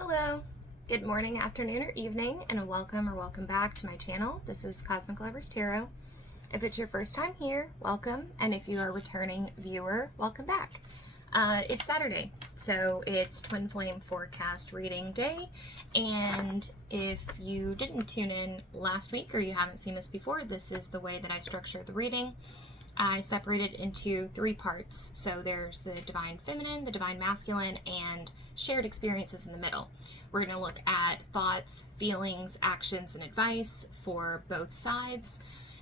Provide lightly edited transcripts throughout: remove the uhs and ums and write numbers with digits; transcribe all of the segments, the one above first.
Hello, good morning, afternoon, or evening, and welcome back to my channel. This is Cosmic Lovers Tarot. If it's your first time here, welcome, and if you are a returning viewer, welcome back. It's Saturday, so it's Twin Flame Forecast reading day, and if you didn't tune in last week or you haven't seen this before, this is the way that I structure the reading. I separated into three parts. So there's the Divine Feminine, the Divine Masculine, and shared experiences in the middle. We're going to look at thoughts, feelings, actions, and advice for both sides.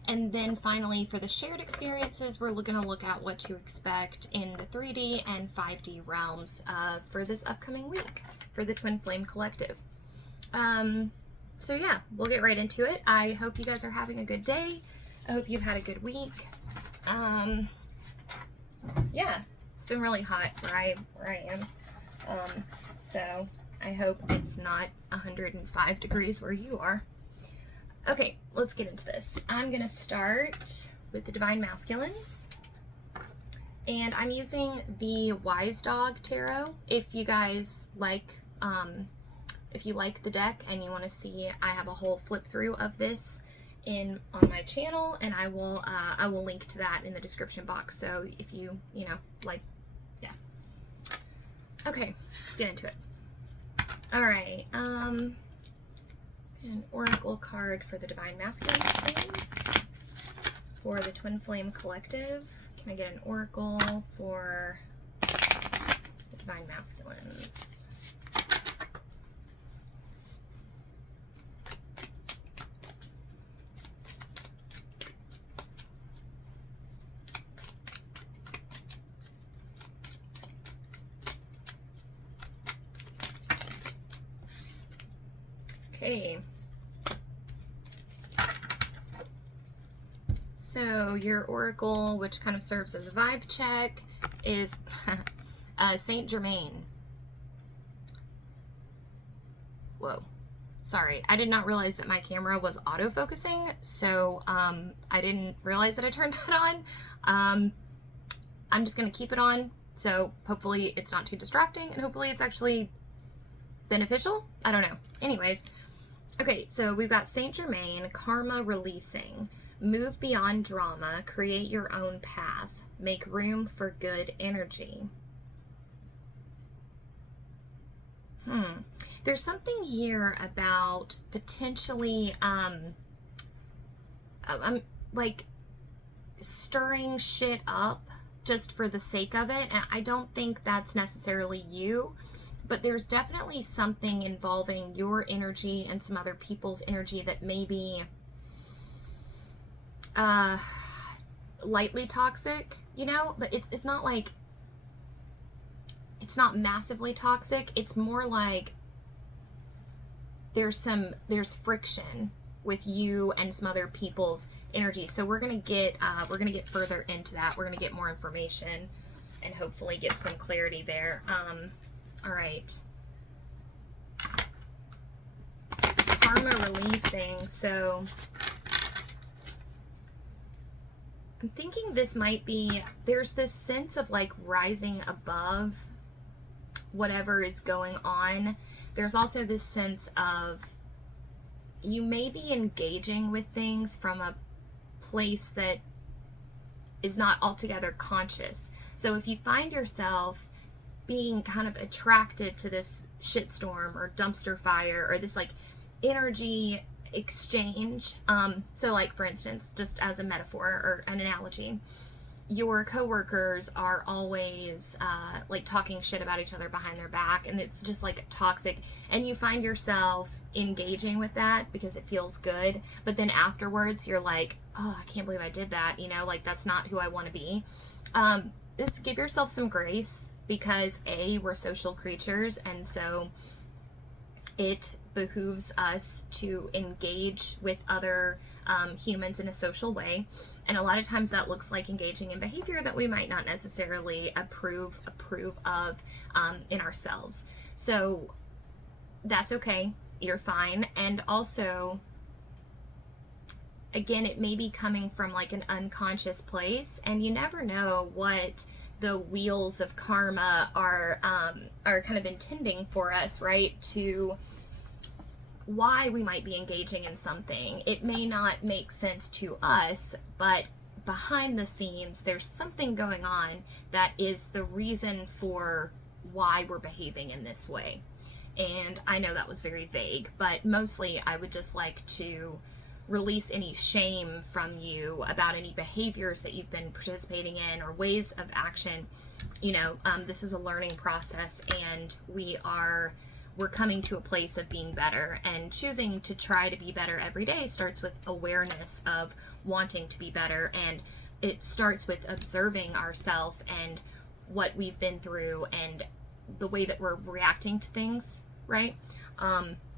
And then finally, for the shared experiences, we're going to look at what to expect in the 3D and 5D realms for this upcoming week for the Twin Flame Collective. So yeah, we'll get right into it. I hope you guys are having a good day. I hope you've had a good week. Yeah, it's been really hot where I am. So I hope it's not 105 degrees where you are. Okay, let's get into this. I'm gonna start with the Divine Masculines, and I'm using the Wise Dog Tarot. If you guys like, if you like the deck and you want to see, I have a whole flip through of this on my channel, and I will link to that in the description box. So if you like, yeah. Okay, let's get into it. All right, an oracle card for the Divine Masculine, please. For the Twin Flame Collective, can I get an oracle for the Divine Masculines? Okay, so your oracle, which kind of serves as a vibe check, is Saint Germain. Whoa, sorry, I did not realize that my camera was autofocusing, so I didn't realize that I turned that on. I'm just going to keep it on, so hopefully it's not too distracting, and hopefully it's actually beneficial. I don't know. Anyways. Okay, so we've got Saint Germain, karma releasing, move beyond drama, create your own path, make room for good energy. There's something here about potentially, like stirring shit up just for the sake of it, and I don't think that's necessarily you. But there's definitely something involving your energy and some other people's energy that may be lightly toxic, but it's not like, it's not massively toxic. It's more like there's friction with you and some other people's energy. So we're gonna get further into that. We're gonna get more information and hopefully get some clarity there. All right. Karma releasing. So I'm thinking this might be, there's this sense of like rising above whatever is going on. There's also this sense of you may be engaging with things from a place that is not altogether conscious. So if you find yourself being kind of attracted to this shitstorm or dumpster fire or this like energy exchange, so like for instance, just as a metaphor or an analogy, your coworkers are always like talking shit about each other behind their back, and it's just like toxic, and you find yourself engaging with that because it feels good, but then afterwards you're like, oh, I can't believe I did that, like that's not who I want to be. Just give yourself some grace, because we're social creatures, and so it behooves us to engage with other humans in a social way, and a lot of times that looks like engaging in behavior that we might not necessarily approve of in ourselves. So that's okay, you're fine. And also, again, it may be coming from like an unconscious place, and you never know what the wheels of karma are kind of intending for us, right? To why we might be engaging in something. It may not make sense to us, but behind the scenes, there's something going on that is the reason for why we're behaving in this way. And I know that was very vague, but mostly I would just like to release any shame from you about any behaviors that you've been participating in or ways of action. You know, this is a learning process, and we're coming to a place of being better, and choosing to try to be better every day starts with awareness of wanting to be better, and it starts with observing ourselves and what we've been through and the way that we're reacting to things, right?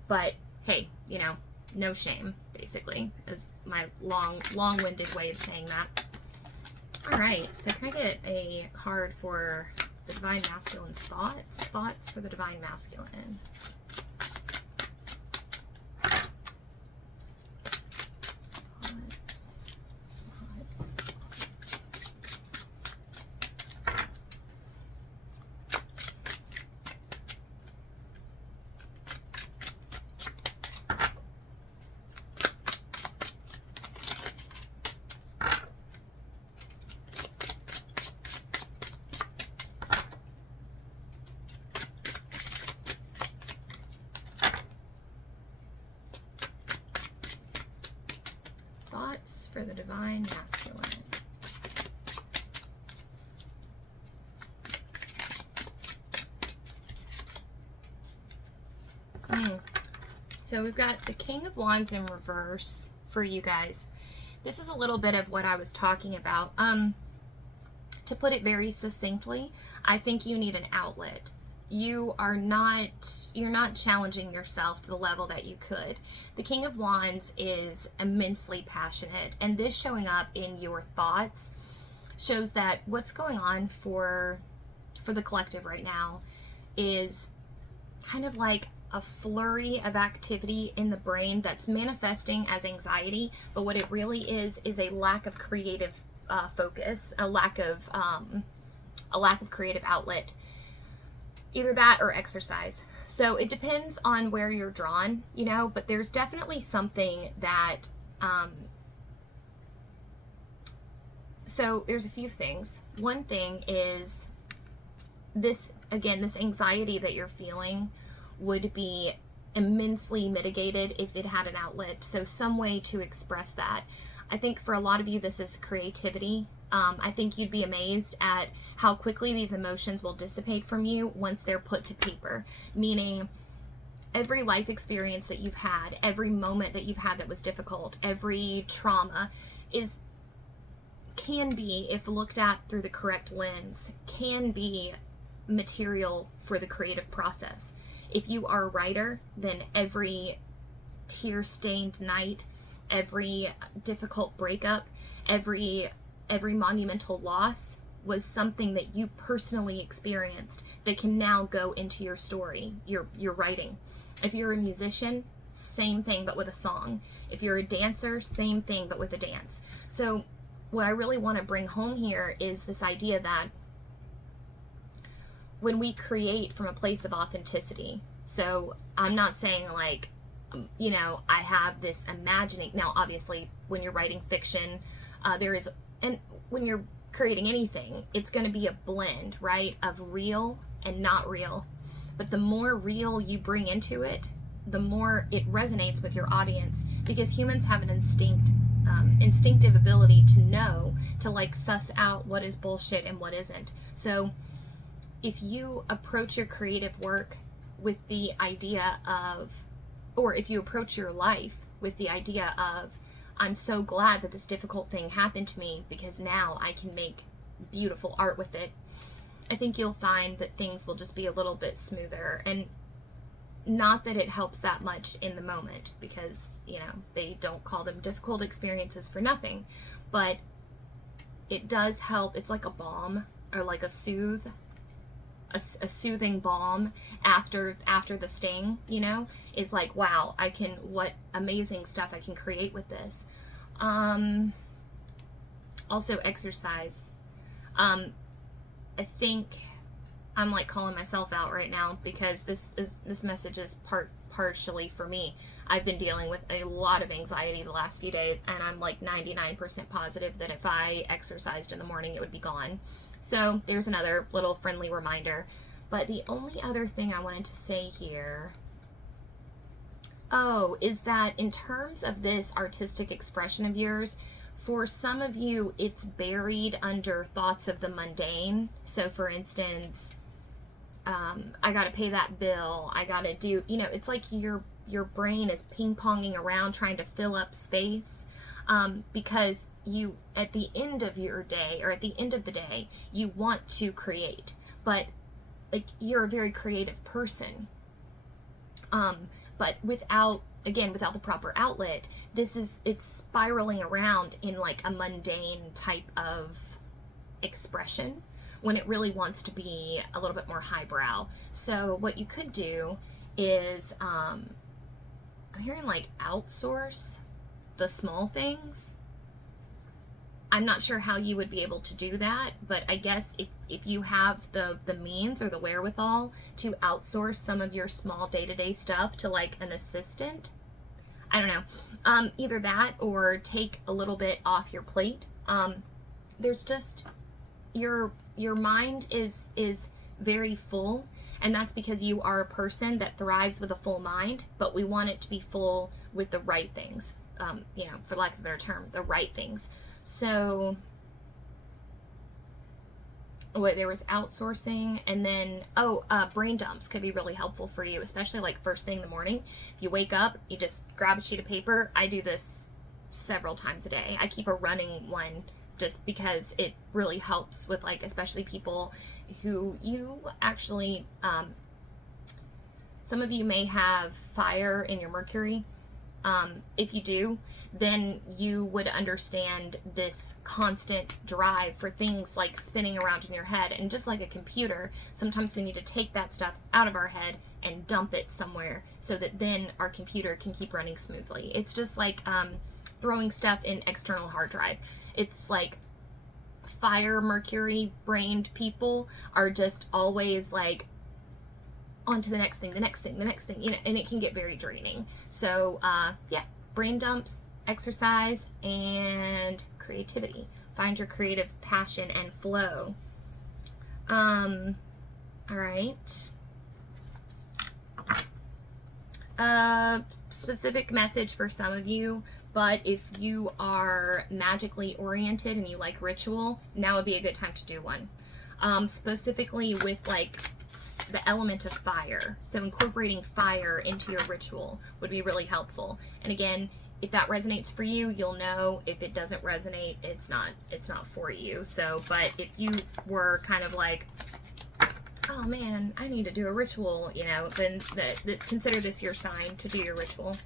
But hey, you know, no shame, basically, is my long-winded way of saying that. All right, so can I get a card for the Divine Masculine's thoughts? Thoughts for the Divine Masculine. Thoughts for the Divine Masculine. So we've got the King of Wands in reverse for you guys. This is a little bit of what I was talking about. To put it very succinctly, I think you need an outlet. You're not challenging yourself to the level that you could. The King of Wands is immensely passionate, and this showing up in your thoughts shows that what's going on for the collective right now is kind of like a flurry of activity in the brain that's manifesting as anxiety, but what it really is a lack of creative focus, a lack of creative outlet. Either that or exercise. So it depends on where you're drawn, you know, but there's definitely something that, so there's a few things. One thing is this anxiety that you're feeling would be immensely mitigated if it had an outlet. So some way to express that. I think for a lot of you, this is creativity. I think you'd be amazed at how quickly these emotions will dissipate from you once they're put to paper. Meaning, every life experience that you've had, every moment that you've had that was difficult, every trauma can be, if looked at through the correct lens, can be material for the creative process. If you are a writer, then every tear-stained night, every difficult breakup, every monumental loss was something that you personally experienced that can now go into your story, your writing. If you're a musician, same thing but with a song. If you're a dancer, same thing but with a dance. So what I really want to bring home here is this idea that when we create from a place of authenticity, so I'm not saying like, you know, I have this imagining. Now, obviously, when you're writing fiction, and when you're creating anything, it's going to be a blend, right, of real and not real. But the more real you bring into it, the more it resonates with your audience, because humans have an instinctive ability to know, to like suss out what is bullshit and what isn't. So if you approach your creative work with the idea of, or if you approach your life with the idea of, I'm so glad that this difficult thing happened to me because now I can make beautiful art with it, I think you'll find that things will just be a little bit smoother. And not that it helps that much in the moment, because, you know, they don't call them difficult experiences for nothing, but it does help. It's like a balm, or like a soothing balm after the sting, you know, is like, wow, what amazing stuff I can create with this. Also exercise. I think I'm like calling myself out right now because this message is partially for me. I've been dealing with a lot of anxiety the last few days, and I'm like 99% positive that if I exercised in the morning, it would be gone. So there's another little friendly reminder. But the only other thing I wanted to say here, is that in terms of this artistic expression of yours, for some of you, it's buried under thoughts of the mundane. So for instance, I gotta pay that bill, I gotta do, it's like your brain is ping-ponging around trying to fill up space, because you, at the end of your day, or at the end of the day, you want to create, but like you're a very creative person, but without the proper outlet, it's spiraling around in like a mundane type of expression when it really wants to be a little bit more highbrow. So what you could do is, I'm hearing like outsource the small things. I'm not sure how you would be able to do that, but I guess if you have the means or the wherewithal to outsource some of your small day-to-day stuff to like an assistant, I don't know, either that or take a little bit off your plate. There's just, your mind is very full, and that's because you are a person that thrives with a full mind, but we want it to be full with the right things, for lack of a better term, the right things. So there was outsourcing, and then brain dumps could be really helpful for you, especially like first thing in the morning. If you wake up, you just grab a sheet of paper. I do this several times a day. I keep a running one just because it really helps with, like, especially people who you actually, some of you may have fire in your Mercury. If you do, then you would understand this constant drive for things like spinning around in your head. And just like a computer, sometimes we need to take that stuff out of our head and dump it somewhere so that then our computer can keep running smoothly. It's just like throwing stuff in external hard drive. It's like fire Mercury brained people are just always like on to the next thing, and it can get very draining. So brain dumps, exercise, and creativity. Find your creative passion and flow. All right. Specific message for some of you, but if you are magically oriented and you like ritual, now would be a good time to do one. Specifically with like the element of fire. So incorporating fire into your ritual would be really helpful. And again, if that resonates for you, you'll know. If it doesn't resonate, it's not for you. So, but if you were kind of like, oh man, I need to do a ritual, then consider this your sign to do your ritual.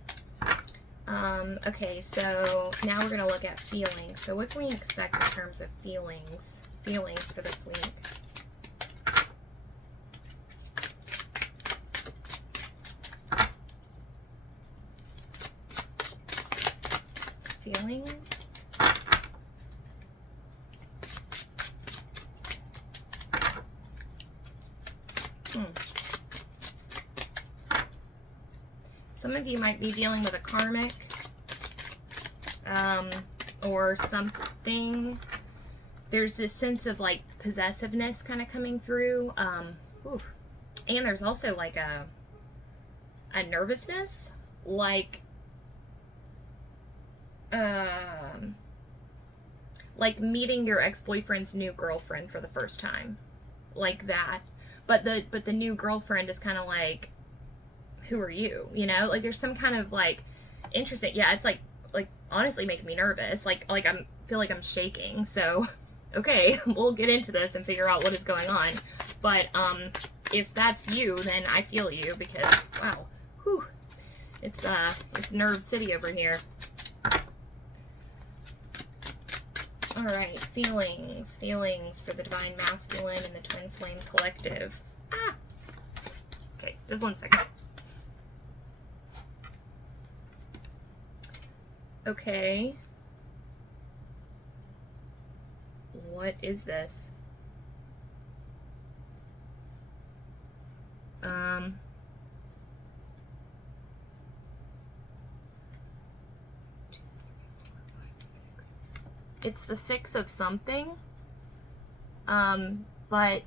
Okay, so now we're going to look at feelings. So what can we expect in terms of feelings for this week? Feelings. Some of you might be dealing with a karmic, or something. There's this sense of like possessiveness kind of coming through. And there's also like a nervousness, like meeting your ex-boyfriend's new girlfriend for the first time, like that. But the new girlfriend is kind of like, who are you? Like there's some kind of like interesting. Yeah, it's like honestly making me nervous. Like feel like I'm shaking. So, okay, we'll get into this and figure out what is going on. But if that's you, then I feel you, because wow, it's Nerve City over here. All right, feelings for the Divine Masculine and the Twin Flame Collective. Okay, just 1 second. Okay. What is this? Um, it's the Six of something. But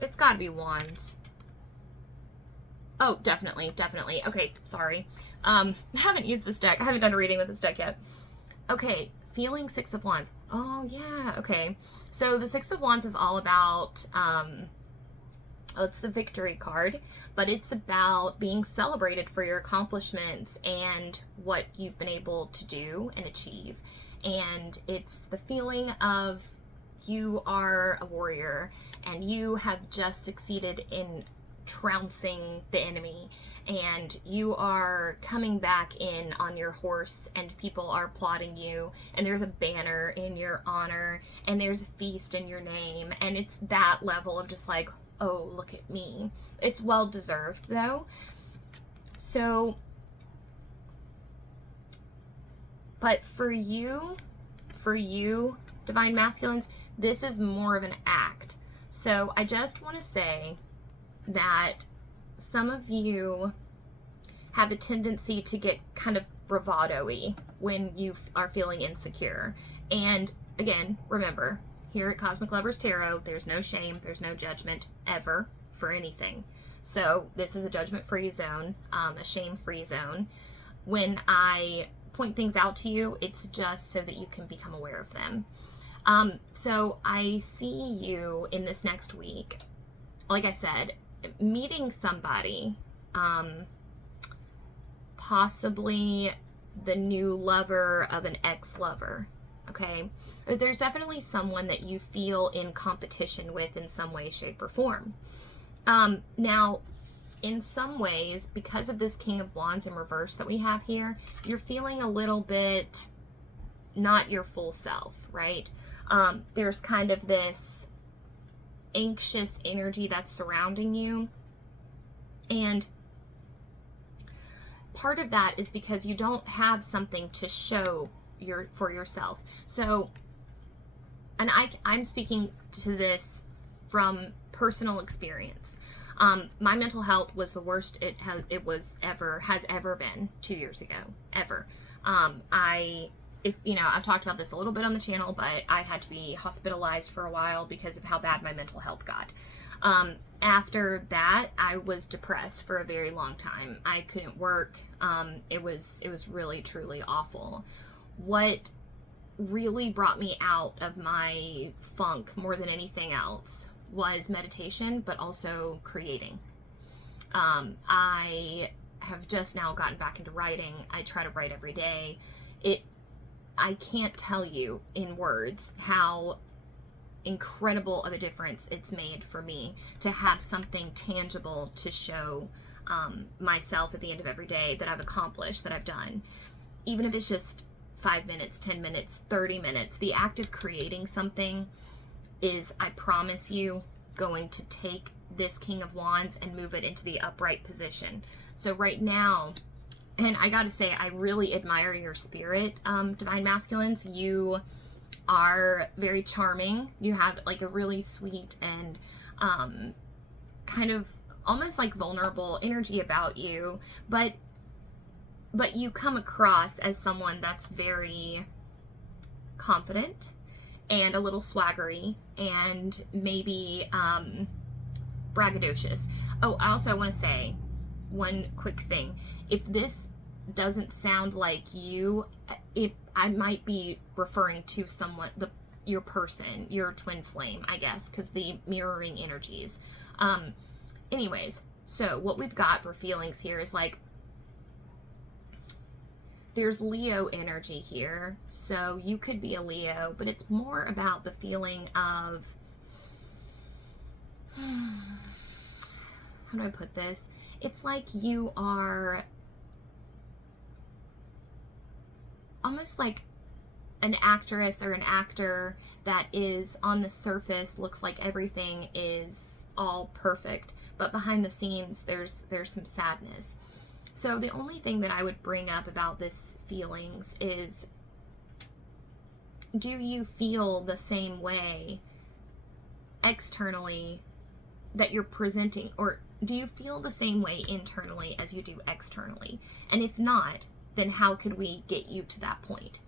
it's gotta be Wands. Oh, definitely, definitely. Okay, sorry. I haven't used this deck. I haven't done a reading with this deck yet. Okay, feeling Six of Wands. Oh, yeah, okay. So the Six of Wands is all about, it's the victory card, but it's about being celebrated for your accomplishments and what you've been able to do and achieve. And it's the feeling of you are a warrior and you have just succeeded in trouncing the enemy, and you are coming back in on your horse and people are applauding you, and there's a banner in your honor and there's a feast in your name, and it's that level of just like, oh, look at me. It's well deserved though. So, but for you divine masculines, this is more of an act. So I just want to say that some of you have a tendency to get kind of bravado-y when you are feeling insecure. And again, remember, here at Cosmic Lovers Tarot, there's no shame, there's no judgment ever for anything. So this is a judgment-free zone, a shame-free zone. When I point things out to you, it's just so that you can become aware of them. So I see you in this next week, like I said, meeting somebody, possibly the new lover of an ex-lover, okay? There's definitely someone that you feel in competition with in some way, shape, or form. Now, in some ways, because of this King of Wands in reverse that we have here, you're feeling a little bit not your full self, right? There's kind of this anxious energy that's surrounding you, and part of that is because you don't have something to show for yourself. So, and I'm speaking to this from personal experience. My mental health was the worst it has ever been 2 years ago, ever. I've talked about this a little bit on the channel, but I had to be hospitalized for a while because of how bad my mental health got. After that, I was depressed for a very long time. I couldn't work. It was really, truly awful. What really brought me out of my funk more than anything else was meditation, but also creating. I have just now gotten back into writing. I try to write every day. I can't tell you in words how incredible of a difference it's made for me to have something tangible to show myself at the end of every day that I've accomplished, that I've done. Even if it's just 5 minutes, 10 minutes, 30 minutes, the act of creating something is, I promise you, going to take this King of Wands and move it into the upright position. So right now, and I gotta say, I really admire your spirit, divine masculines. You are very charming. You have like a really sweet and kind of almost like vulnerable energy about you, but you come across as someone that's very confident and a little swaggery and maybe braggadocious. Oh, I want to say one quick thing. If this doesn't sound like you, I might be referring to someone, your person, your twin flame, I guess, because the mirroring energies. Anyways, so what we've got for feelings here is like, there's Leo energy here, so you could be a Leo, but it's more about the feeling of, how do I put this? It's like you are almost like an actress or an actor that is on the surface looks like everything is all perfect, but behind the scenes there's some sadness. So the only thing that I would bring up about this feelings is, do you feel the same way externally that you're presenting, or do you feel the same way internally as you do externally? And if not, then how could we get you to that point?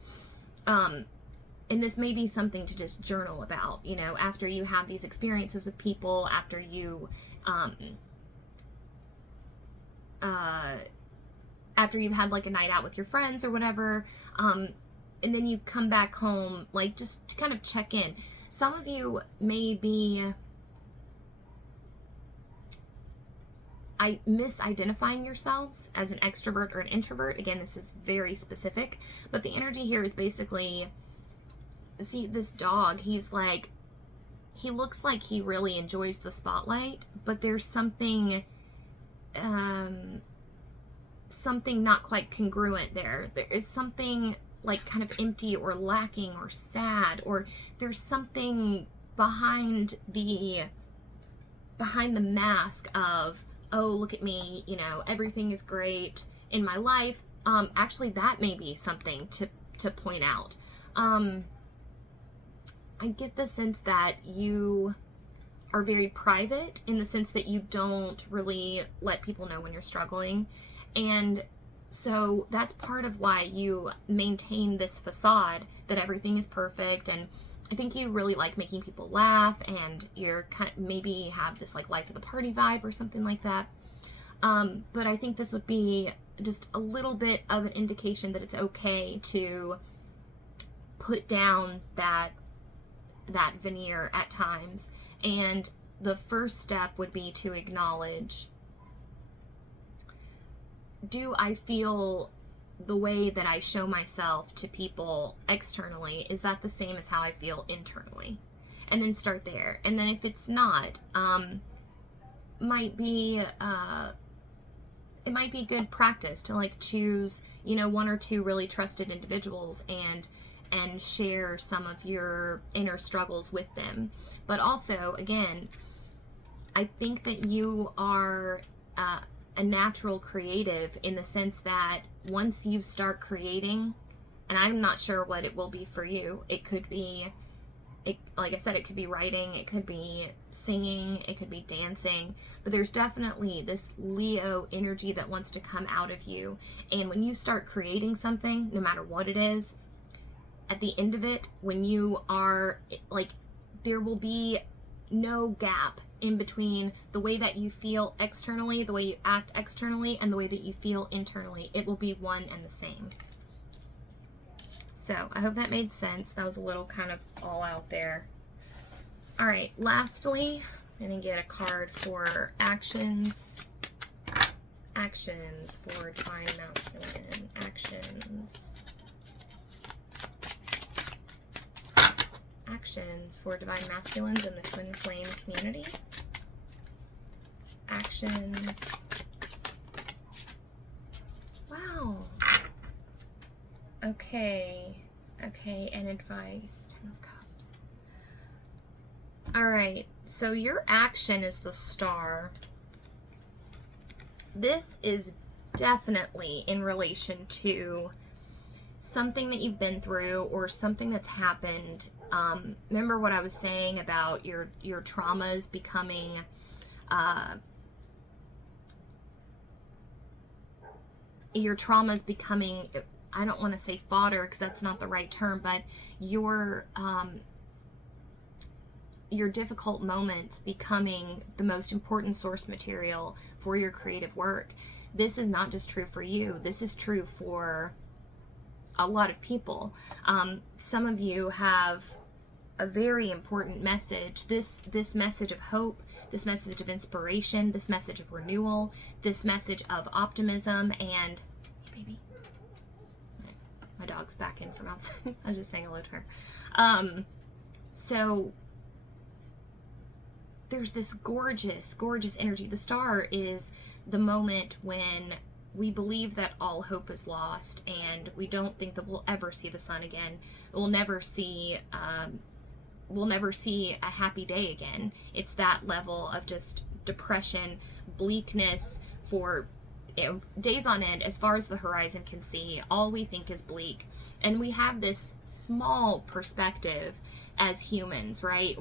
And this may be something to just journal about, you know, after you have these experiences with people, after you've had like a night out with your friends or whatever, and then you come back home, like just to kind of check in. Some of you may be misidentifying yourselves as an extrovert or an introvert. Again, this is very specific, but the energy here is basically, see this dog, he's like, he looks like he really enjoys the spotlight, but there's something something not quite congruent there. There is something like kind of empty or lacking or sad, or there's something behind the mask of, oh, look at me, you know, everything is great in my life. Actually, that may be something to point out. I get the sense that you are very private, in the sense that you don't really let people know when you're struggling. And so that's part of why you maintain this facade that everything is perfect. And I think you really like making people laugh, and you're kind of, maybe have this like life of the party vibe or something like that. But I think this would be just a little bit of an indication that it's okay to put down that veneer at times. And the first step would be to acknowledge, do I feel the way that I show myself to people externally, is that the same as how I feel internally? And then start there. And then if it's not, it might be good practice to like choose, you know, one or two really trusted individuals and share some of your inner struggles with them. But also, again, I think that you are a natural creative, in the sense that once you start creating, and I'm not sure what it will be for you, it could be, like I said, it could be writing, it could be singing, it could be dancing, but there's definitely this Leo energy that wants to come out of you. And when you start creating something, no matter what it is, at the end of it, when you are like, there will be no gap in between the way that you feel externally, the way you act externally, and the way that you feel internally. It will be one and the same. So I hope that made sense. That was a little kind of all out there. All right, lastly, I'm going to get a card for actions. Actions for Divine Masculine. Actions for Divine Masculines in the Twin Flame community. Actions. Wow. Okay, and advice. 10 of Cups. All right, so your action is the Star. This is definitely in relation to something that you've been through or something that's happened. Remember what I was saying about your traumas becoming I don't want to say fodder, because that's not the right term, but your difficult moments becoming the most important source material for your creative work. This is not just true for you. This is true for a lot of people. Some of you have a very important message. This message of hope, this message of inspiration, this message of renewal, this message of optimism. And hey, baby, my dog's back in from outside. I was just saying hello to her. So there's this gorgeous, gorgeous energy. The Star is the moment when we believe that all hope is lost, and we don't think that we'll ever see the sun again. We'll never see a happy day again. It's that level of just depression, bleakness for days on end. As far as the horizon can see, all we think is bleak. And we have this small perspective as humans, right?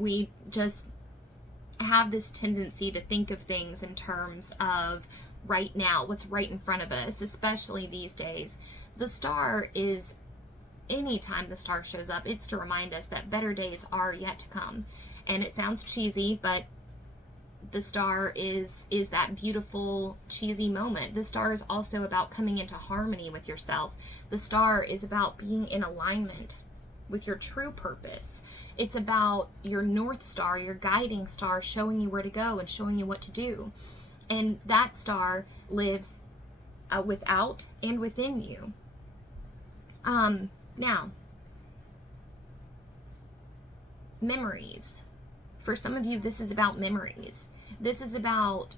have this tendency to think of things in terms of right now, what's right in front of us, especially these days. The star is, anytime the star shows up, it's to remind us that better days are yet to come. And it sounds cheesy, but the star is that beautiful, cheesy moment. The star is also about coming into harmony with yourself. The star is about being in alignment with your true purpose. It's about your North Star, your guiding star, showing you where to go and showing you what to do. And that star lives without and within you. Now, memories. For some of you, this is about memories. This is about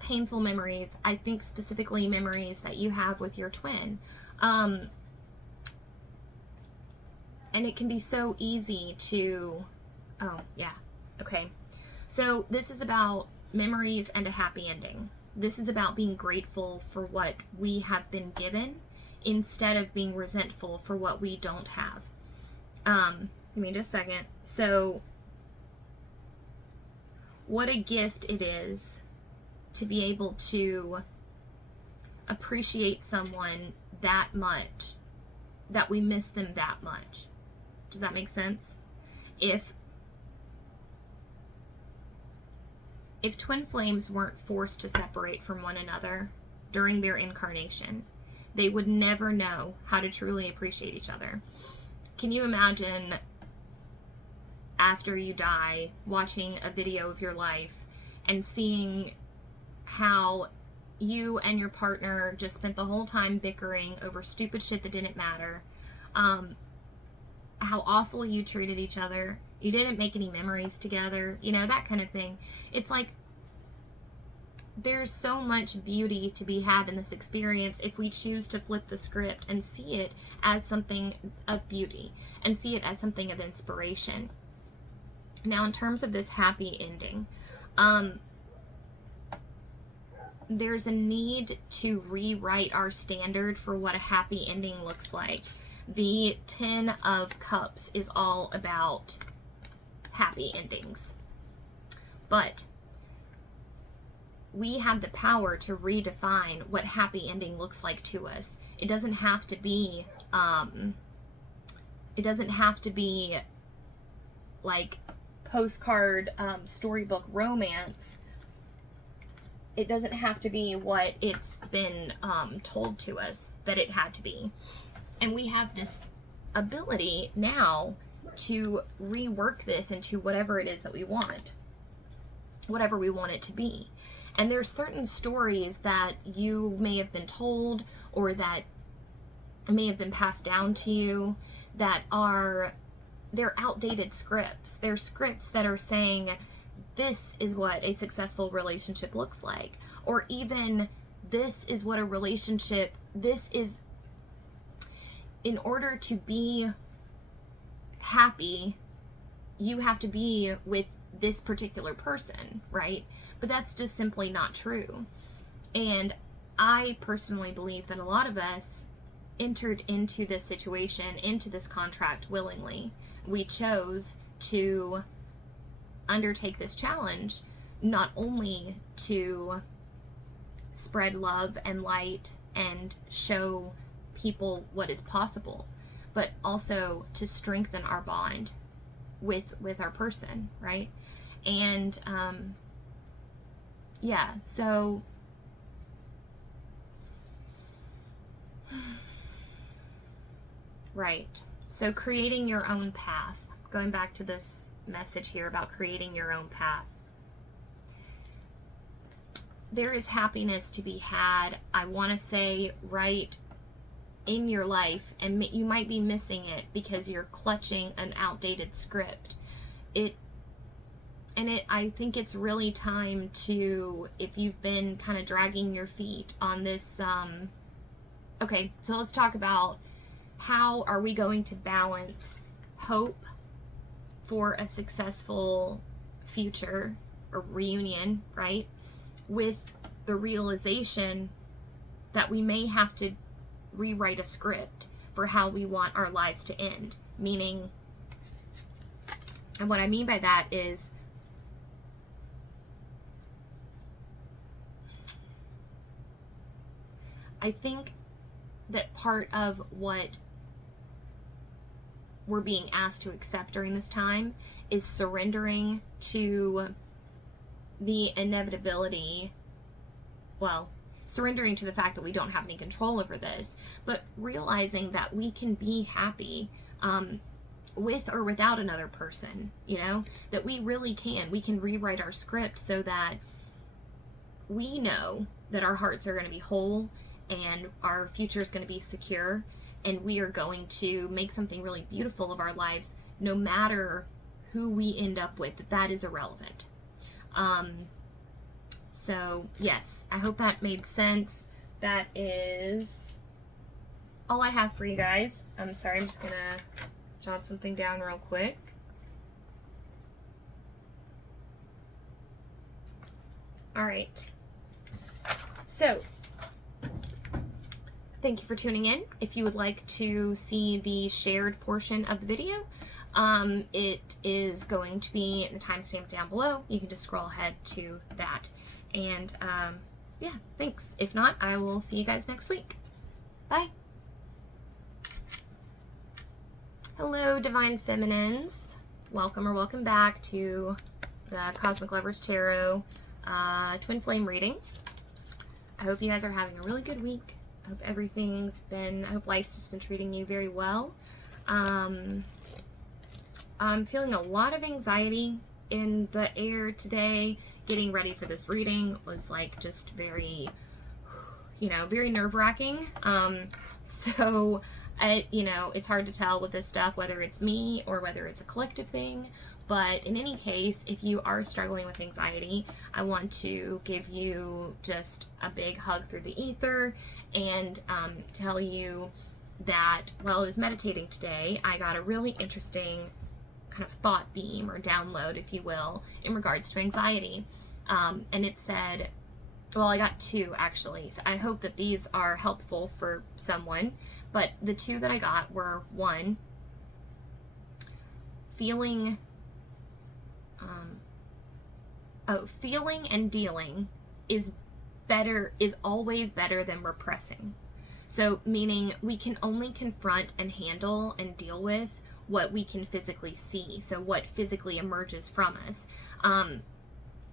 painful memories. I think specifically memories that you have with your twin. And it can be so easy to, oh, yeah, okay. So this is about memories and a happy ending. This is about being grateful for what we have been given instead of being resentful for what we don't have. Give me just a second. So, what a gift it is to be able to appreciate someone that much, that we miss them that much. Does that make sense? If twin flames weren't forced to separate from one another during their incarnation, they would never know how to truly appreciate each other. Can you imagine after you die watching a video of your life and seeing how you and your partner just spent the whole time bickering over stupid shit that didn't matter, how awful you treated each other, you didn't make any memories together, you know, that kind of thing. It's like there's so much beauty to be had in this experience if we choose to flip the script and see it as something of beauty and see it as something of inspiration. Now, in terms of this happy ending, there's a need to rewrite our standard for what a happy ending looks like. The 10 of Cups is all about happy endings. But we have the power to redefine what happy ending looks like to us. It doesn't have to be, like postcard, storybook romance. It doesn't have to be what it's been told to us that it had to be. And we have this ability now to rework this into whatever it is that we want, whatever we want it to be. And there's certain stories that you may have been told or that may have been passed down to you that they're outdated scripts. They're scripts that are saying this is what a successful relationship looks like, or even this is what a relationship, this is, in order to be happy, you have to be with this particular person, right? But that's just simply not true. And I personally believe that a lot of us entered into this situation, into this contract willingly. We chose to undertake this challenge, not only to spread love and light and show people what is possible, but also to strengthen our bond with our person, right? And yeah, so right. So creating your own path. Going back to this message here about creating your own path. There is happiness to be had, I want to say, right in your life, and you might be missing it because you're clutching an outdated script. I think it's really time to, if you've been kind of dragging your feet on this, okay, so let's talk about how are we going to balance hope for a successful future or reunion, right, with the realization that we may have to rewrite a script for how we want our lives to end. Meaning, and what I mean by that is, I think that part of what we're being asked to accept during this time is surrendering to the inevitability, well, surrendering to the fact that we don't have any control over this, but realizing that we can be happy with or without another person, you know, that we really can. We can rewrite our script so that we know that our hearts are going to be whole and our future is going to be secure, and we are going to make something really beautiful of our lives, no matter who we end up with. That is irrelevant. So yes, I hope that made sense. That is all I have for you guys. I'm sorry, I'm just gonna jot something down real quick. All right. So, thank you for tuning in. If you would like to see the shared portion of the video, it is going to be the timestamp down below. You can just scroll ahead to that. And yeah, thanks. If not, I will see you guys next week. Bye. Hello, Divine Feminines. Welcome or welcome back to the Cosmic Lovers Tarot Twin Flame reading. I hope you guys are having a really good week. I hope I hope life's just been treating you very well. I'm feeling a lot of anxiety in the air today. Getting ready for this reading was like just very, very nerve-wracking. So it's hard to tell with this stuff whether it's me or whether it's a collective thing. But in any case, if you are struggling with anxiety, I want to give you just a big hug through the ether and tell you that while I was meditating today, I got a really interesting kind of thought beam or download, if you will, in regards to anxiety. And it said, well, I got two actually, so I hope that these are helpful for someone. But the two that I got were, one, feeling and dealing is always better than repressing. So meaning we can only confront and handle and deal with what we can physically see. So what physically emerges from us.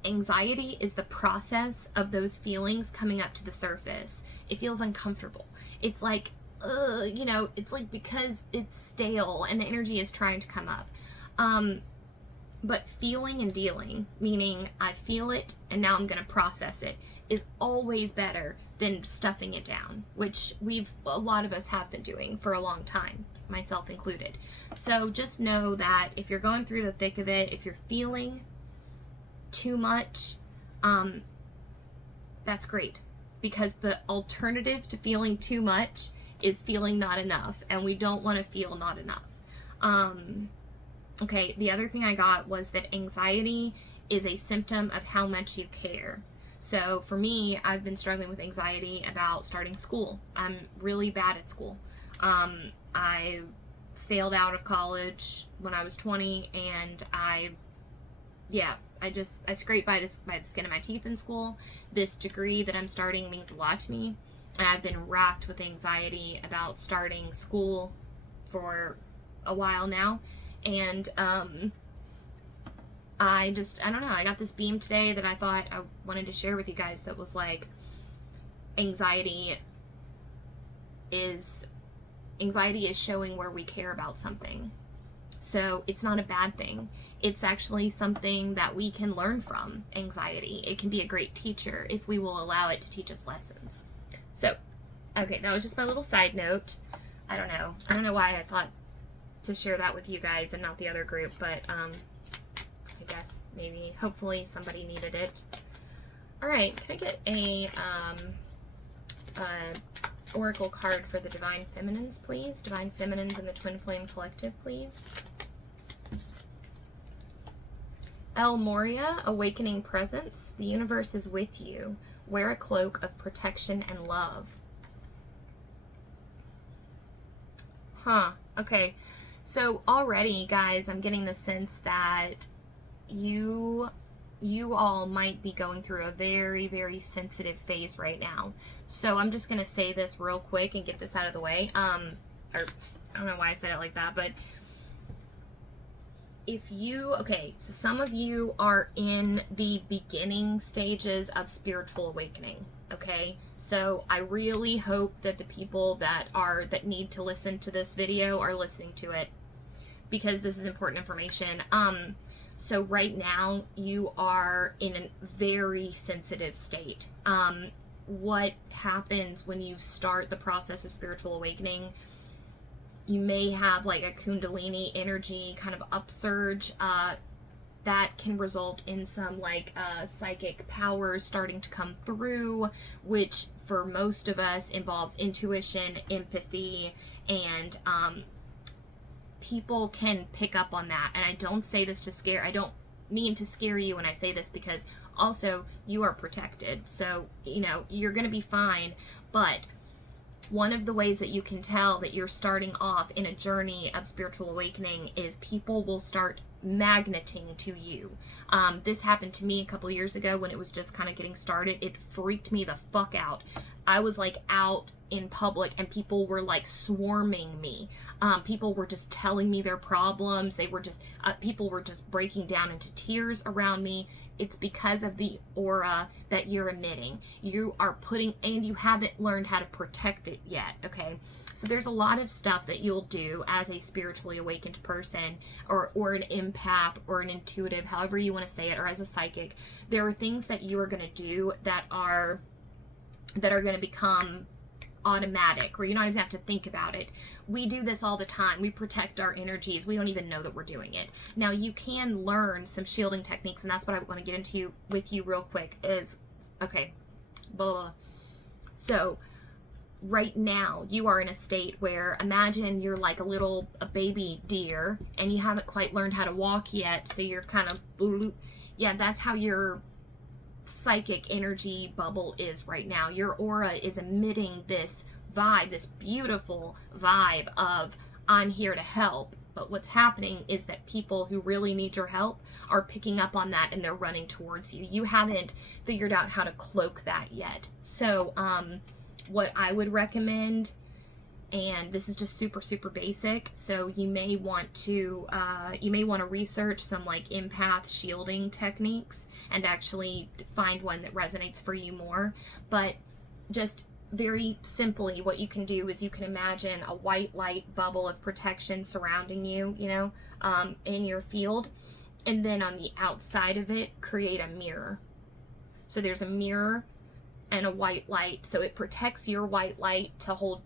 Anxiety is the process of those feelings coming up to the surface. It feels uncomfortable. It's like, it's like because it's stale and the energy is trying to come up. But feeling and dealing, meaning I feel it and now I'm going to process it, is always better than stuffing it down, which a lot of us have been doing for a long time, myself included. So just know that if you're going through the thick of it, if you're feeling too much, that's great, because the alternative to feeling too much is feeling not enough, and we don't want to feel not enough. Okay, the other thing I got was that anxiety is a symptom of how much you care. So for me, I've been struggling with anxiety about starting school. I'm really bad at school. I failed out of college when I was 20, and I scraped by the skin of my teeth in school. This degree that I'm starting means a lot to me, and I've been racked with anxiety about starting school for a while now. And I don't know, I got this beam today that I thought I wanted to share with you guys that was like, anxiety is showing where we care about something. So it's not a bad thing. It's actually something that we can learn from, anxiety. It can be a great teacher if we will allow it to teach us lessons. So, okay, that was just my little side note. I don't know why I thought to share that with you guys and not the other group, but I guess maybe hopefully somebody needed it. All right, can I get a oracle card for the Divine Feminines, please? Divine Feminines and the Twin Flame Collective, please. El Moria, Awakening Presence. The universe is with you. Wear a cloak of protection and love. Okay. So already, guys, I'm getting the sense that you you all might be going through a very, very sensitive phase right now. So I'm just going to say this real quick and get this out of the way. Or I don't know why I said it like that, but if you, okay, so some of you are in the beginning stages of spiritual awakening, okay? So I really hope that the people that need to listen to this video are listening to it, because this is important information. So right now you are in a very sensitive state. What happens when you start the process of spiritual awakening? You may have like a Kundalini energy kind of upsurge that can result in some like psychic powers starting to come through, which for most of us involves intuition, empathy, and people can pick up on that. And I don't say this to scare, I don't mean to scare you when I say this, because also you are protected. So, you know, you're going to be fine. But one of the ways that you can tell that you're starting off in a journey of spiritual awakening is people will start magneting to you. This happened to me a couple years ago when it was just kind of getting started. It freaked me the fuck out. I was like out in public and people were like swarming me. People were just telling me their problems. They were just, people were just breaking down into tears around me. It's because of the aura that you're emitting. You are putting, and you haven't learned how to protect it yet, okay? So there's a lot of stuff that you'll do as a spiritually awakened person, or an empath, or an intuitive, however you want to say it, or as a psychic. There are things that you are going to do that are going to become automatic, where you don't even have to think about it. We do this all the time. We protect our energies. We don't even know that we're doing it. Now, you can learn some shielding techniques, and that's what I want to get into with you real quick is, okay, blah, blah, blah. So right now you are in a state where, imagine you're like a baby deer and you haven't quite learned how to walk yet. So you're kind of, yeah, that's how your psychic energy bubble is right now. Your aura is emitting this vibe, this beautiful vibe of, I'm here to help. But what's happening is that people who really need your help are picking up on that and they're running towards you. You haven't figured out how to cloak that yet. So what I would recommend, and this is just super, super basic, so you may want to research some like empath shielding techniques and actually find one that resonates for you more. But just very simply, what you can do is you can imagine a white light bubble of protection surrounding you, you know, in your field, and then on the outside of it, create a mirror. So there's a mirror and a white light, so it protects your white light to hold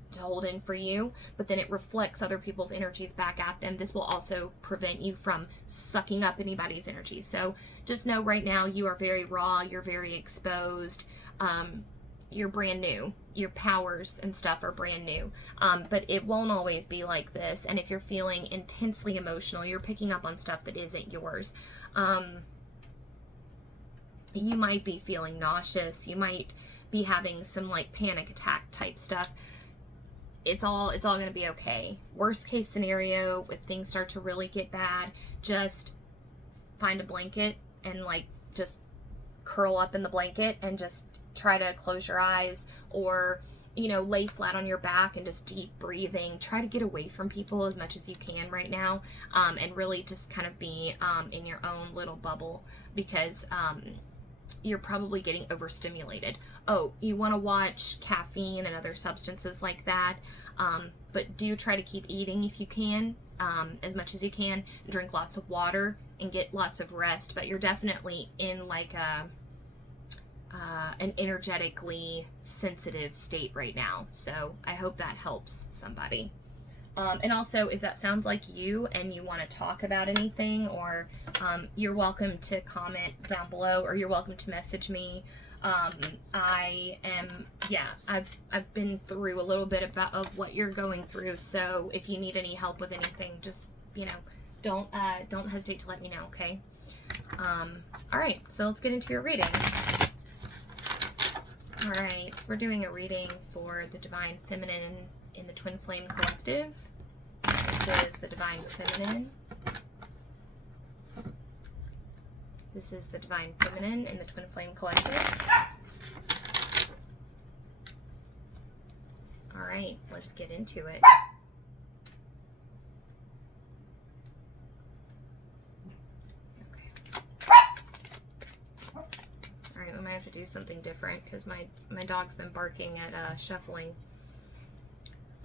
in for you, but then it reflects other people's energies back at them. This will also prevent you from sucking up anybody's energy. So just know right now you are very raw, you're very exposed, you're brand new, your powers and stuff are brand new, but it won't always be like this. And if you're feeling intensely emotional, you're picking up on stuff that isn't yours. You might be feeling nauseous. You might be having some like panic attack type stuff. It's all going to be okay. Worst case scenario, if things start to really get bad, just find a blanket and like just curl up in the blanket and just try to close your eyes, or, you know, lay flat on your back and just deep breathing. Try to get away from people as much as you can right now, and really just kind of be in your own little bubble, because you're probably getting overstimulated. Oh, you want to watch caffeine and other substances like that, but do try to keep eating if you can, as much as you can, and drink lots of water and get lots of rest. But you're definitely in like an energetically sensitive state right now. So I hope that helps somebody. And also, if that sounds like you and you want to talk about anything, or you're welcome to comment down below, or you're welcome to message me. I've been through a little bit of what you're going through. So if you need any help with anything, just, you know, don't hesitate to let me know. Okay. All right. So let's get into your reading. All right. So we're doing a reading for the Divine Feminine in the Twin Flame Collective. This is the Divine Feminine. This is the Divine Feminine in the Twin Flame Collective. All right, let's get into it. Alright, we might have to do something different because my dog's been barking at shuffling.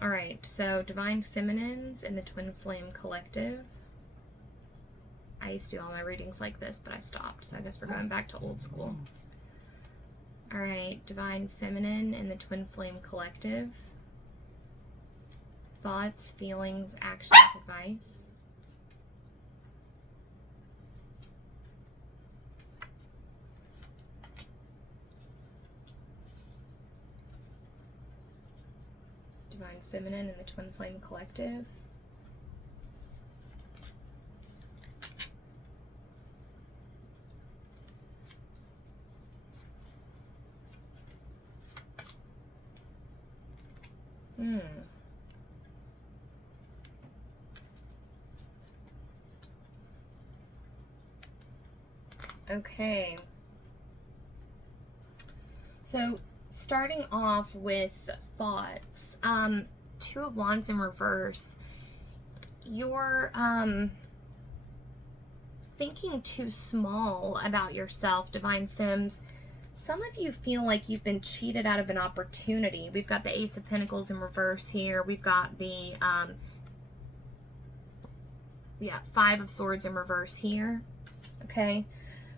Alright, so Divine Feminines in the Twin Flame Collective. I used to do all my readings like this, but I stopped, so I guess we're going back to old school. Alright, Divine Feminine in the Twin Flame Collective. Thoughts, feelings, actions, advice. Divine Feminine in the Twin Flame Collective. Okay. So, starting off with thoughts, Two of Wands in reverse, you're thinking too small about yourself, Divine Femmes. Some of you feel like you've been cheated out of an opportunity. We've got the Ace of Pentacles in reverse here. We've got the Five of Swords in reverse here. Okay.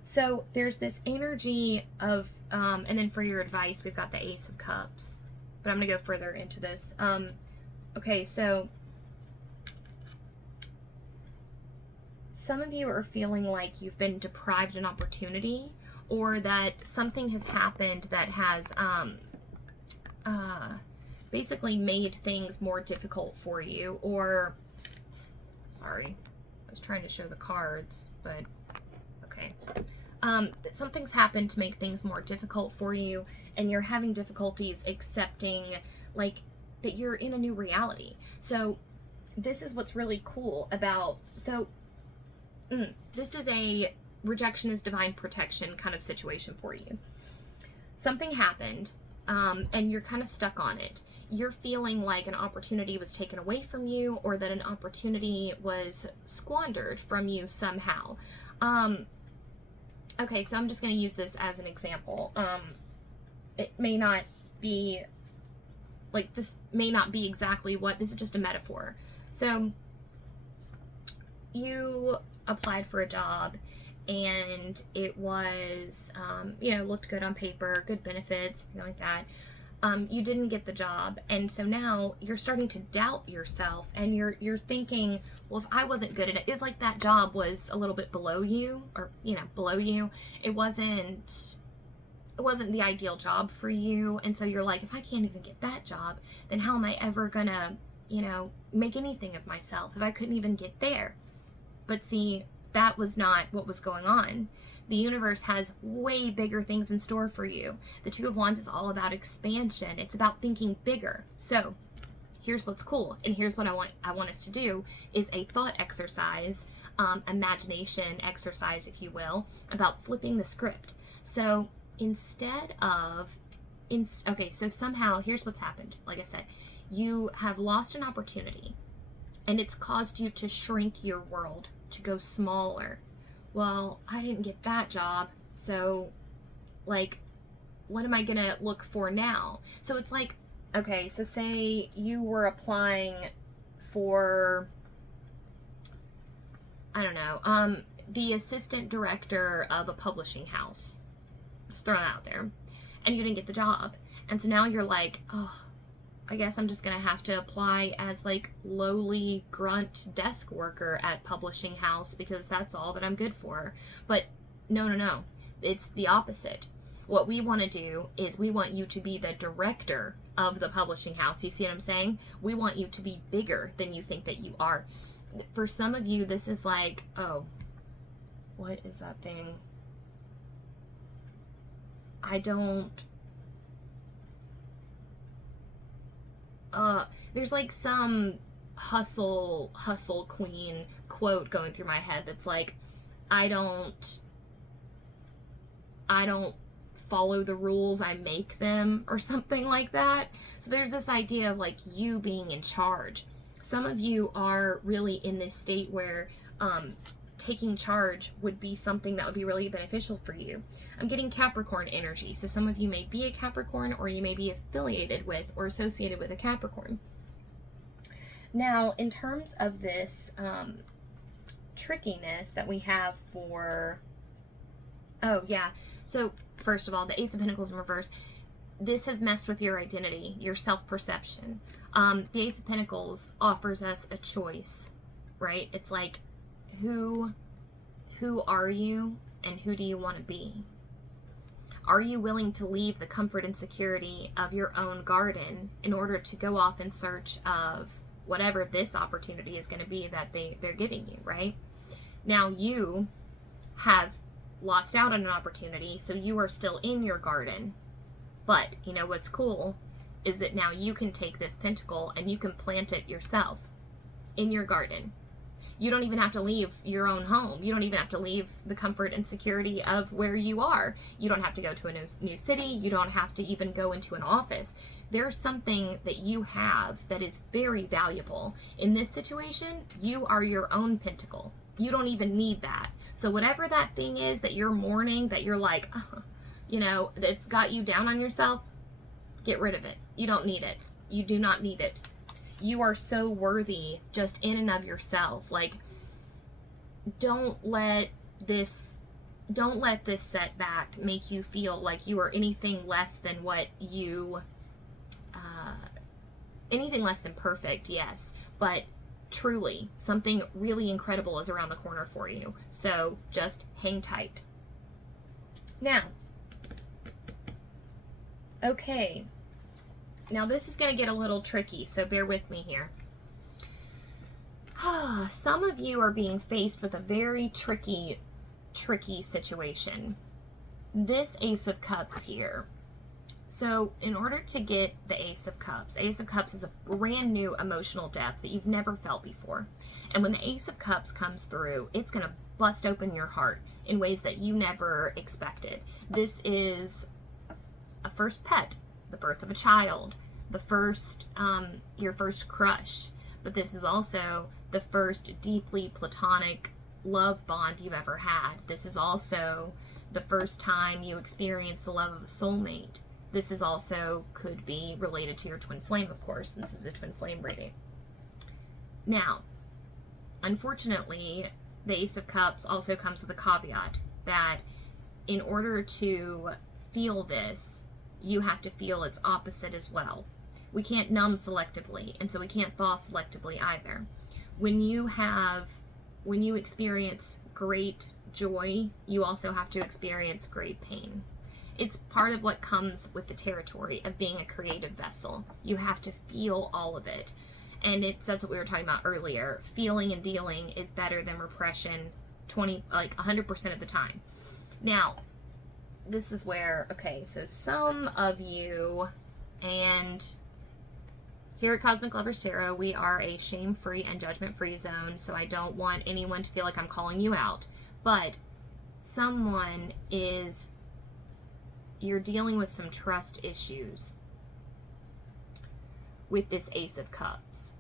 So there's this energy of, and then for your advice, we've got the Ace of Cups. But I'm going to go further into this. Okay, so some of you are feeling like you've been deprived an opportunity, or that something has happened that has basically made things more difficult for you. Or, sorry, I was trying to show the cards, but okay. Something's happened to make things more difficult for you, and you're having difficulties accepting, like, that you're in a new reality. So this is what's really cool about, this is a rejection is divine protection kind of situation for you. Something happened, and you're kind of stuck on it. You're feeling like an opportunity was taken away from you, or that an opportunity was squandered from you somehow. Okay, so I'm just going to use this as an example. It may not be, like, this may not be exactly what, this is just a metaphor. So, you applied for a job, and it was, looked good on paper, good benefits, something like that. You didn't get the job, and so now you're starting to doubt yourself, and you're thinking, well, if I wasn't good enough, it's like that job was a little bit below you, or, below you. It wasn't the ideal job for you, and so you're like, if I can't even get that job, then how am I ever gonna, make anything of myself if I couldn't even get there? But see, that was not what was going on. The universe has way bigger things in store for you. The Two of Wands is all about expansion. It's about thinking bigger. So here's what's cool, and here's what I want us to do is a thought exercise, imagination exercise, if you will, about flipping the script. So instead of, so somehow, here's what's happened. Like I said, you have lost an opportunity, and it's caused you to shrink your world, to go smaller. Well, I didn't get that job, so, like, what am I gonna look for now? So it's like, okay, so say you were applying for, I don't know, the assistant director of a publishing house. Just throwing that out there. And you didn't get the job. And so now you're like, oh, I guess I'm just going to have to apply as, like, lowly grunt desk worker at publishing house because that's all that I'm good for. But no. It's the opposite. What we want to do is we want you to be the director of the publishing house. You see what I'm saying? We want you to be bigger than you think that you are. For some of you, this is like, oh, what is that thing? There's like some hustle queen quote going through my head that's like, I don't I don't follow the rules, I make them, or something like that. So there's this idea of like you being in charge. Some of you are really in this state where taking charge would be something that would be really beneficial for you. I'm getting Capricorn energy. So some of you may be a Capricorn, or you may be affiliated with or associated with a Capricorn. Now, in terms of this trickiness that we have for, oh yeah, so first of all, the Ace of Pentacles in reverse, this has messed with your identity, your self-perception. The Ace of Pentacles offers us a choice, right? It's like, who are you and who do you want to be? Are you willing to leave the comfort and security of your own garden in order to go off in search of whatever this opportunity is going to be that they're giving you, right? Now you have lost out on an opportunity, so you are still in your garden. But you know what's cool is that now you can take this pentacle and you can plant it yourself in your garden. You don't even have to leave your own home. You don't even have to leave the comfort and security of where you are. You don't have to go to a new city. You don't have to even go into an office. There's something that you have that is very valuable. In this situation, you are your own pentacle. You don't even need that. So whatever that thing is that you're mourning, that you're like, you know, that's got you down on yourself, get rid of it. You don't need it. You do not need it. You are so worthy just in and of yourself. Like, don't let this setback make you feel like you are anything less than what you, anything less than perfect, yes, but truly something really incredible is around the corner for you. So just hang tight. Now, okay. Now this is going to get a little tricky, so bear with me here. Some of you are being faced with a very tricky situation. This Ace of Cups here. So in order to get the Ace of Cups is a brand new emotional depth that you've never felt before. And when the Ace of Cups comes through, it's going to bust open your heart in ways that you never expected. This is a first pet, the birth of a child, the first, your first crush, but this is also the first deeply platonic love bond you've ever had. This is also the first time you experience the love of a soulmate. This is also could be related to your twin flame, of course. This is a twin flame reading. Now, unfortunately, the Ace of Cups also comes with a caveat that in order to feel this, you have to feel its opposite as well. We can't numb selectively, and so we can't thaw selectively either. When you experience great joy, you also have to experience great pain. It's part of what comes with the territory of being a creative vessel. You have to feel all of it. And it says what we were talking about earlier. Feeling and dealing is better than repression 100% of the time. Now, this is where, okay, so some of you, and here at Cosmic Lovers Tarot, we are a shame-free and judgment-free zone, so I don't want anyone to feel like I'm calling you out. But someone is, you're dealing with some trust issues with this Ace of Cups.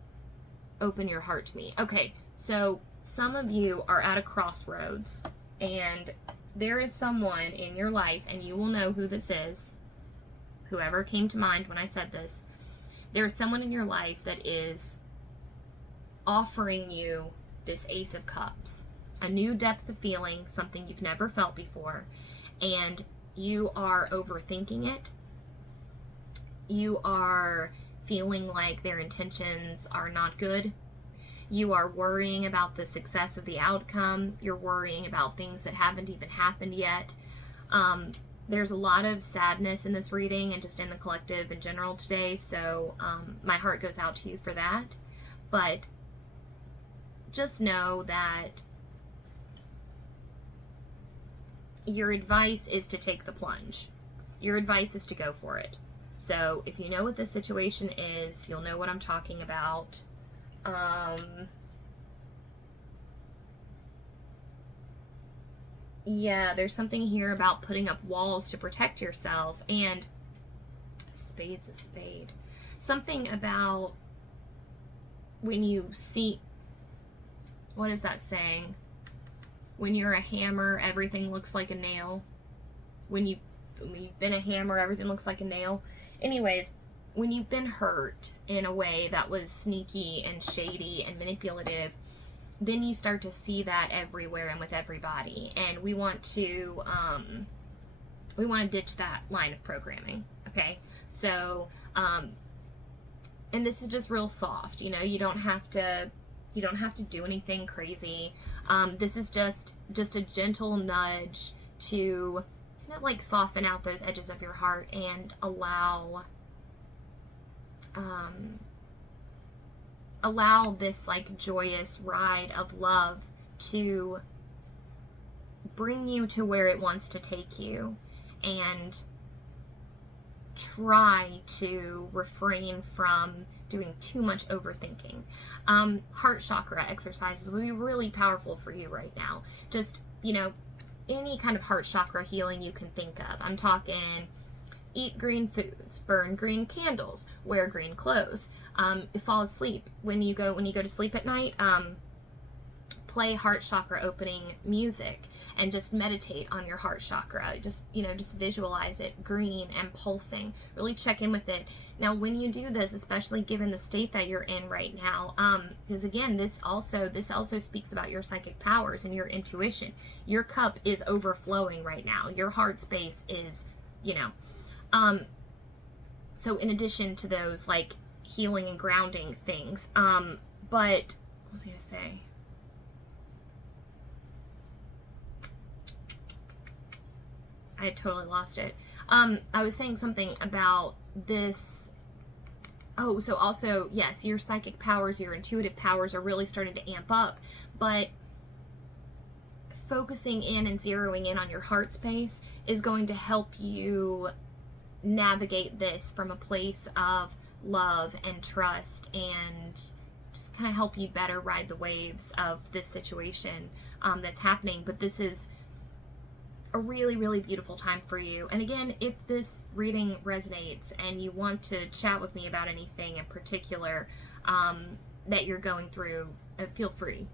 Open your heart to me. Okay, so some of you are at a crossroads, and there is someone in your life, and you will know who this is, whoever came to mind when I said this. There is someone in your life that is offering you this Ace of Cups, a new depth of feeling, something you've never felt before, and you are overthinking it. You are feeling like their intentions are not good. You are worrying about the success of the outcome. You're worrying about things that haven't even happened yet. There's a lot of sadness in this reading and just in the collective in general today, so my heart goes out to you for that. But just know that your advice is to take the plunge. Your advice is to go for it. So if you know what this situation is, you'll know what I'm talking about. Yeah, there's something here about putting up walls to protect yourself, and a spade's a spade. Something about when you see, what is that saying? When you're a hammer, everything looks like a nail. When you've been a hammer, everything looks like a nail. Anyways, when you've been hurt in a way that was sneaky and shady and manipulative, then you start to see that everywhere and with everybody. And we want to ditch that line of programming. Okay, so and this is just real soft. You know, you don't have to do anything crazy. This is just a gentle nudge to kind of like soften out those edges of your heart and allow this like joyous ride of love to bring you to where it wants to take you, and try to refrain from doing too much overthinking. Heart chakra exercises would be really powerful for you right now. Just, you know, any kind of heart chakra healing you can think of. I'm talking eat green foods, burn green candles, wear green clothes, fall asleep. When you go to sleep at night, play heart chakra opening music and just meditate on your heart chakra. Just visualize it green and pulsing. Really check in with it. Now, when you do this, especially given the state that you're in right now, because again, this also speaks about your psychic powers and your intuition. Your cup is overflowing right now. Your heart space is, so in addition to those like healing and grounding things, but what was I gonna say? I had totally lost it. I was saying something about this. Oh, so also, yes, your psychic powers, your intuitive powers are really starting to amp up, but focusing in and zeroing in on your heart space is going to help you navigate this from a place of love and trust, and just kind of help you better ride the waves of this situation that's happening. But this is a really, really beautiful time for you. And again, if this reading resonates and you want to chat with me about anything in particular that you're going through, feel free.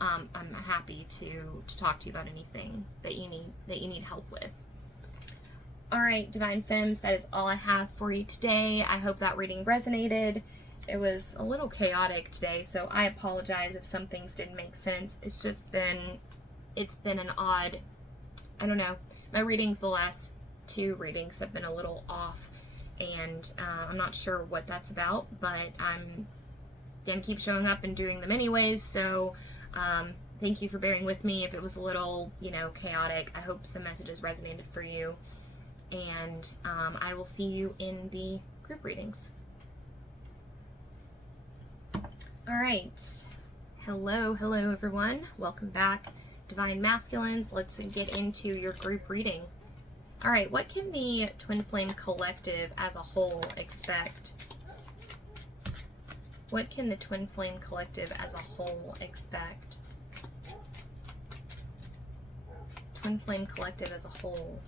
I'm happy to talk to you about anything that you need help with. All right, Divine Femmes, that is all I have for you today. I hope that reading resonated. It was a little chaotic today, so I apologize if some things didn't make sense. It's been an odd, I don't know, my readings, the last two readings have been a little off, and I'm not sure what that's about, but I'm gonna keep showing up and doing them anyways, so thank you for bearing with me if it was a little, chaotic. I hope some messages resonated for you, and I will see you in the group readings. All right, hello everyone, welcome back. Divine Masculines, let's get into your group reading. All right, what can the Twin Flame Collective as a whole expect? What can the Twin Flame Collective as a whole expect? Twin Flame Collective as a whole.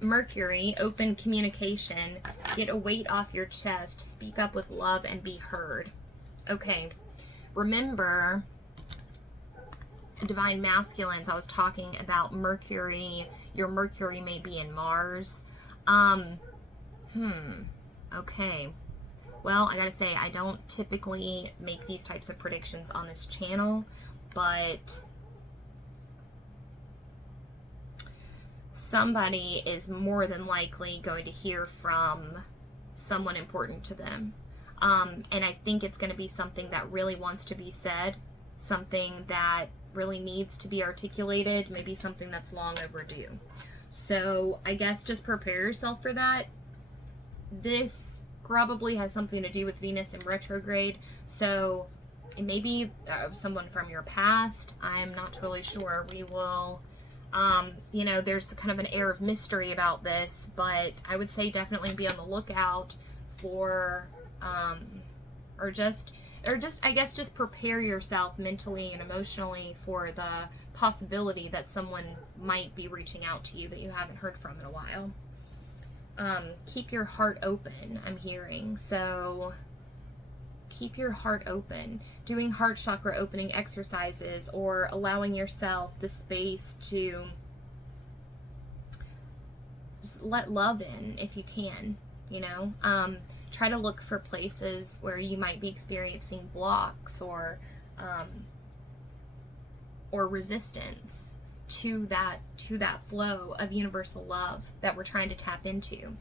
Mercury, open communication, get a weight off your chest, speak up with love and be heard. Okay, remember, Divine Masculines, I was talking about Mercury. Your Mercury may be in Mars. Okay. Well, I gotta say, I don't typically make these types of predictions on this channel, but somebody is more than likely going to hear from someone important to them. And I think it's going to be something that really wants to be said, something that really needs to be articulated, maybe something that's long overdue. So I guess just prepare yourself for that. This probably has something to do with Venus in retrograde, so it may be someone from your past. I'm not totally sure. We will, you know, there's kind of an air of mystery about this, but I would say definitely be on the lookout for, or just, I guess, just prepare yourself mentally and emotionally for the possibility that someone might be reaching out to you that you haven't heard from in a while. Keep your heart open, I'm hearing. So keep your heart open. Doing heart chakra opening exercises or allowing yourself the space to just let love in if you can, you know. Try to look for places where you might be experiencing blocks or resistance to that flow of universal love that we're trying to tap into.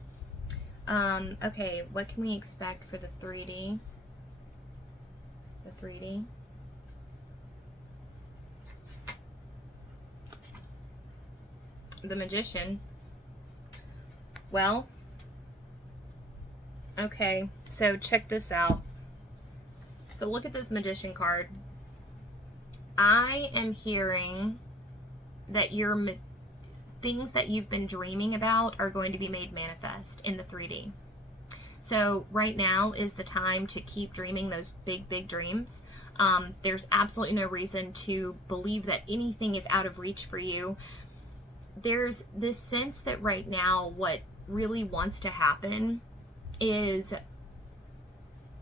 Okay, what can we expect for the 3D? The 3D. The Magician. Well, okay, so check this out. So look at this Magician card. I am hearing that your things that you've been dreaming about are going to be made manifest in the 3D. So right now is the time to keep dreaming those big, big dreams. There's absolutely no reason to believe that anything is out of reach for you. There's this sense that right now what really wants to happen is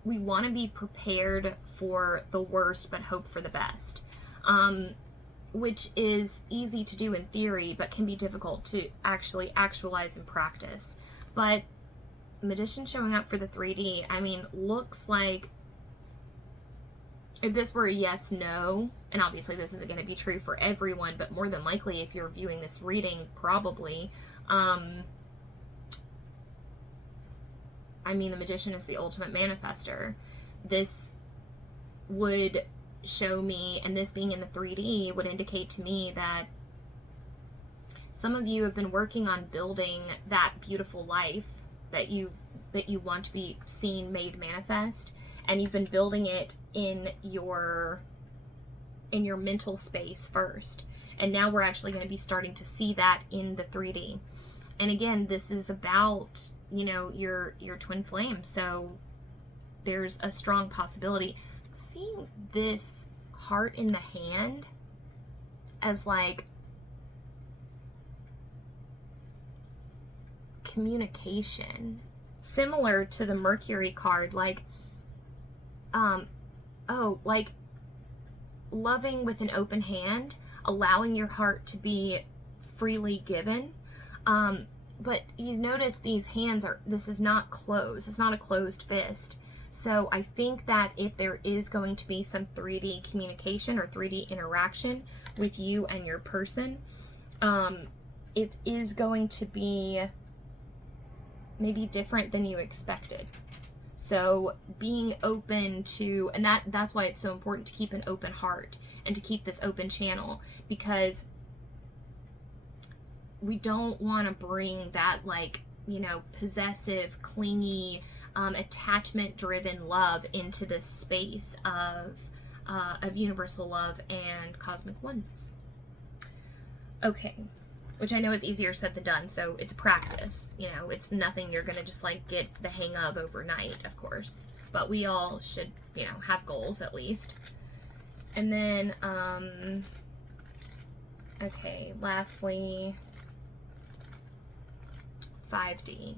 we want to be prepared for the worst but hope for the best, which is easy to do in theory but can be difficult to actually actualize in practice. But Magician showing up for the 3D, I mean, looks like if this were a yes, no, and obviously this isn't going to be true for everyone, but more than likely if you're viewing this reading, probably, I mean, the Magician is the ultimate manifester. This would show me, and this being in the 3D would indicate to me that some of you have been working on building that beautiful life that you want to be seen made manifest, and you've been building it in your mental space first, and now we're actually going to be starting to see that in the 3D. And again, this is about, you know, your twin flame, so there's a strong possibility. Seeing this heart in the hand as like communication, similar to the Mercury card, like like loving with an open hand, allowing your heart to be freely given. But you notice these hands this is not closed. It's not a closed fist. So I think that if there is going to be some 3D communication or 3D interaction with you and your person, it is going to be maybe different than you expected. So being open to, and that's why it's so important to keep an open heart and to keep this open channel, because we don't want to bring that, like, you know, possessive, clingy, attachment-driven love into this space of universal love and cosmic oneness. Okay, which I know is easier said than done, so it's a practice. You know, it's nothing you're going to just, like, get the hang of overnight, of course. But we all should, you know, have goals, at least. And then, okay, lastly, 5D.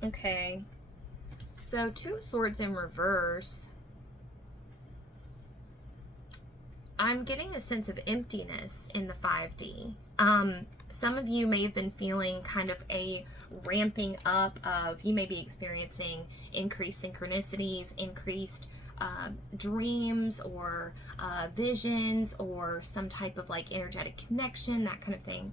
Okay, so 2 of Swords in reverse. I'm getting a sense of emptiness in the 5D. Some of you may have been feeling kind of a ramping up of, you may be experiencing increased synchronicities, increased dreams or visions or some type of like energetic connection, that kind of thing.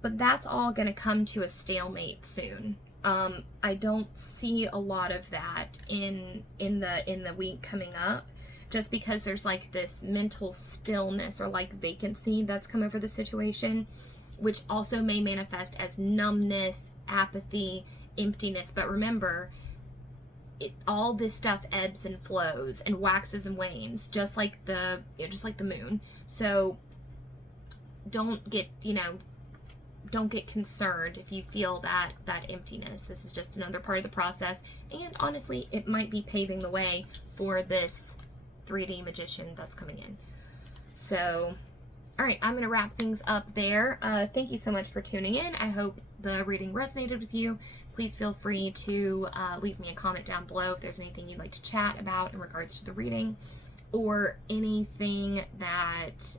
But that's all going to come to a stalemate soon. I don't see a lot of that in the week coming up, just because there's like this mental stillness or like vacancy that's come over the situation, which also may manifest as numbness, apathy, emptiness. But remember, all this stuff ebbs and flows and waxes and wanes, just like the moon. So don't get concerned if you feel that emptiness. This is just another part of the process, and honestly, it might be paving the way for this 3D magician that's coming in. So, all right, I'm going to wrap things up there. Thank you so much for tuning in. I hope the reading resonated with you. Please feel free to leave me a comment down below if there's anything you'd like to chat about in regards to the reading, or anything that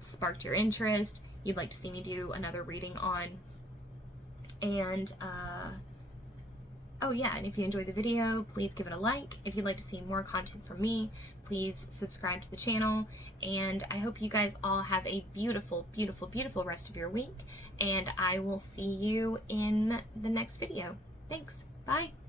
sparked your interest you'd like to see me do another reading on. And oh yeah, and if you enjoyed the video, please give it a like. If you'd like to see more content from me, please subscribe to the channel. And I hope you guys all have a beautiful, beautiful, beautiful rest of your week, and I will see you in the next video. Thanks. Bye.